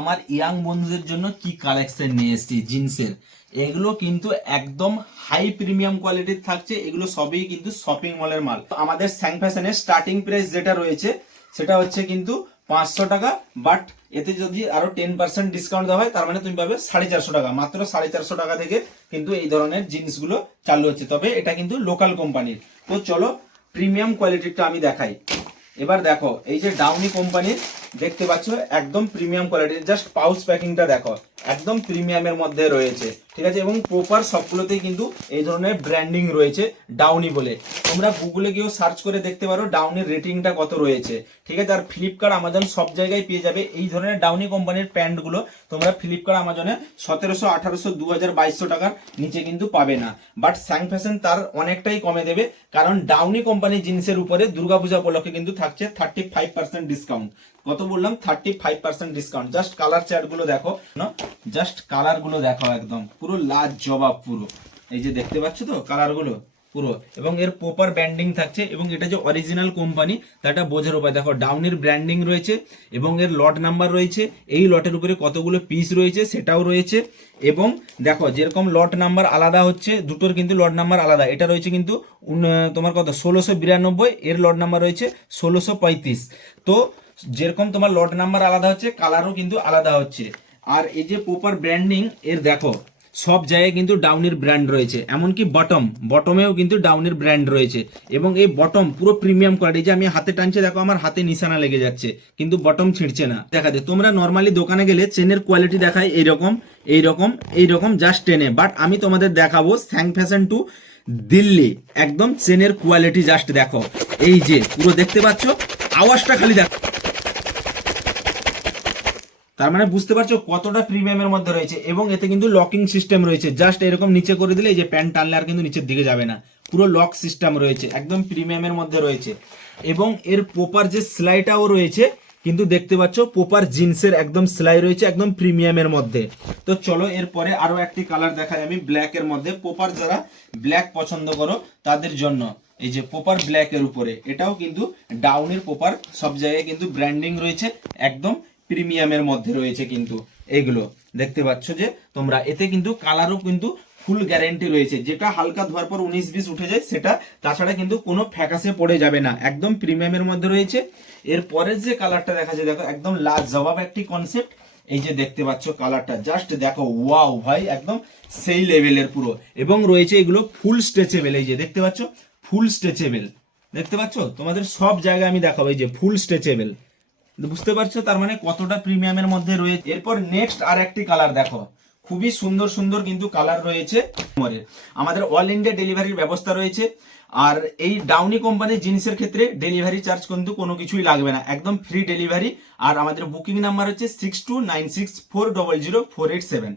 আমার ইয়াং বন্ধুদের জন্য কি কালেকশন নিয়ে এসেছি জিন্সের। এগুলো কিন্তু একদম হাই প্রিমিয়াম কোয়ালিটির থাকছে, এগুলো সবই কিন্তু শপিং মলের মাল। আমাদের স্যাং ফ্যাশনের স্টার্টিং প্রাইস যেটা রয়েছে সেটা হচ্ছে কিন্তু 500 টাকা, বাট এতে যদি আরো 10% ডিসকাউন্ট দেওয়া হয় তার মানে তুমি পাবে 450 টাকা। মাত্র 450 টাকা থেকে কিন্তু এই ধরনের জিন্সগুলো চালু হচ্ছে, তবে এটা কিন্তু লোকাল কোম্পানির। তো চলো প্রিমিয়াম কোয়ালিটিটা আমি দেখাই। এবার দেখো এই যে ডাউনি কোম্পানির দেখতে পাচ্ছ একদম প্রিমিয়াম কোয়ালিটির, জাস্ট পাউচ প্যাকিংটা দেখো একদম প্রিমিয়ামের মধ্যে রয়েছে, ঠিক আছে। এবং প্রপার সবগুলোতেই কিন্তু এই ধরনের ব্র্যান্ডিং রয়েছে ডাউনি বলে। তোমরা গুগলে গিয়েও সার্চ করে দেখতে পারো ডাউনির রেটিংটা কত রয়েছে, ঠিক আছে। আর ফ্লিপকার্ট আমাজন সব জায়গায় পেয়ে যাবে এই ধরনের ডাউনি কোম্পানির প্যান্টগুলো। তোমরা ফ্লিপকার্ট আমাজনে 1700, 1800, 2000, 2200 টাকার নিচে কিন্তু পাবে না, বাট স্যাং ফ্যাশন তার অনেকটাই কমে দেবে, কারণ ডাউনি কোম্পানি জিন্সের উপরে দুর্গাপূজা উপলক্ষে কিন্তু থাকছে 35% ডিসকাউন্ট। কত বললাম? 35% ডিসকাউন্ট। জাস্ট কালার চার্ট গুলো দেখো, জাস্ট কালার গুলো দেখো, একদম পুরো লাজ জবাব পুরো। এই যে দেখতে পাচ্ছ তো কালার গুলো পুরো, এবং এর প্রপার ব্র্যান্ডিং থাকছে, এবং এটা যে অরিজিনাল কোম্পানি তাটা বোঝার উপায় দেখো, ডাউনির ব্র্যান্ডিং রয়েছে এবং এর লট নাম্বার রয়েছে, এই লটের উপরে কতগুলো পিস রয়েছে সেটাও রয়েছে। এবং দেখো যেরকম লট নাম্বার আলাদা হচ্ছে, দুটোর কিন্তু লট নাম্বার আলাদা। এটা রয়েছে কিন্তু তোমার কত 1692, এর লট নাম্বার রয়েছে 1635। তো যেরকম তোমার লট নাম্বার আলাদা হচ্ছে, কালারও কিন্তু আলাদা হচ্ছে। আর এই যে প্রপার ব্র্যান্ডিং এর দেখো, সব জায়গায় কিন্তু ডাউনির ব্র্যান্ড রয়েছে, এমনকি বটমেও কিন্তু ডাউনির ব্র্যান্ড রয়েছে। এবং এই বটম পুরো প্রিমিয়াম কোয়ালিটি, যে আমি হাতে টানছি দেখো আমার হাতে নিশানা লেগে যাচ্ছে, কিন্তু বটম ছিঁড়ছে না। দেখাতে তোমরা নর্মালি দোকানে গেলে চেনের কোয়ালিটি দেখায় এইরকম জাস্ট টেনে, বাট আমি তোমাদের দেখাবো স্যাং ফ্যাশন টু দিল্লি একদম চেনের কোয়ালিটি জাস্ট দেখো। এই যে পুরো দেখতে পাচ্ছ, আওয়াজটা খালি দেখো, তার মানে বুঝতে পারছো কতটা প্রিমিয়ামের মধ্যে রয়েছে। এবং এতে কিন্তু লকিং সিস্টেম রয়েছে, জাস্ট এরকম নিচে করে দিলে এই যে প্যান্ট টানলে আর কিন্তু নিচের দিকে যাবে না, পুরো লক সিস্টেম রয়েছে, একদম প্রিমিয়ামের মধ্যে রয়েছে। এবং এর প্রপার যে সেলাইটাও রয়েছে কিন্তু দেখতে পাচ্ছ, প্রপার জিন্সের একদম সেলাই রয়েছে একদম প্রিমিয়ামের মধ্যে। তো চলো এরপরে আরো একটি কালার দেখাই আমি ব্ল্যাক এর মধ্যে। প্রপার যারা ব্ল্যাক পছন্দ করো তাদের জন্য এই যে প্রপার ব্ল্যাক এর উপরে, এটাও কিন্তু ডাউনের প্রপার সব জায়গায় কিন্তু ব্র্যান্ডিং রয়েছে, একদম প্রিমিয়ামের মধ্যে রয়েছে কিন্তু এইগুলো দেখতে পাচ্ছ যে তোমরা। এতে কিন্তু কালারও কিন্তু ফুল গ্যারেন্টি রয়েছে, যেটা হালকা ধোয়ার পর 19-20 উঠে যায় সেটা, তাছাড়া কিন্তু কোনো ফ্যাকাসে পড়ে যাবে না, একদম প্রিমিয়ামের মধ্যে রয়েছে। এরপরের যে কালারটা দেখা যায় দেখো, একদম লাজবাব একটি কনসেপ্ট। এই যে দেখতে পাচ্ছ কালারটা জাস্ট দেখো, ওয়াও ভাই, একদম সেই লেভেলের পুরো। এবং রয়েছে এগুলো ফুল স্ট্রেচেবল, এই যে দেখতে পাচ্ছ ফুল স্ট্রেচেবল, দেখতে পাচ্ছ তোমাদের সব জায়গায় আমি দেখাবো এই যে ফুল স্ট্রেচেবল, বুঝতে পারছো তার মানে কতটা প্রিমিয়ামের মধ্যে রয়েছে। এরপর নেক্সট আর একটি কালার দেখো, খুবই সুন্দর সুন্দর কিন্তু কালার রয়েছে। আমাদের অল ইন্ডিয়া ডেলিভারির ব্যবস্থা রয়েছে। আর এই ডাউনি কোম্পানির জিন্সের ক্ষেত্রে ডেলিভারি চার্জ কিন্তু কোনো কিছুই লাগবে না, একদম ফ্রি ডেলিভারি। আর আমাদের বুকিং নাম্বার হচ্ছে 6296400487।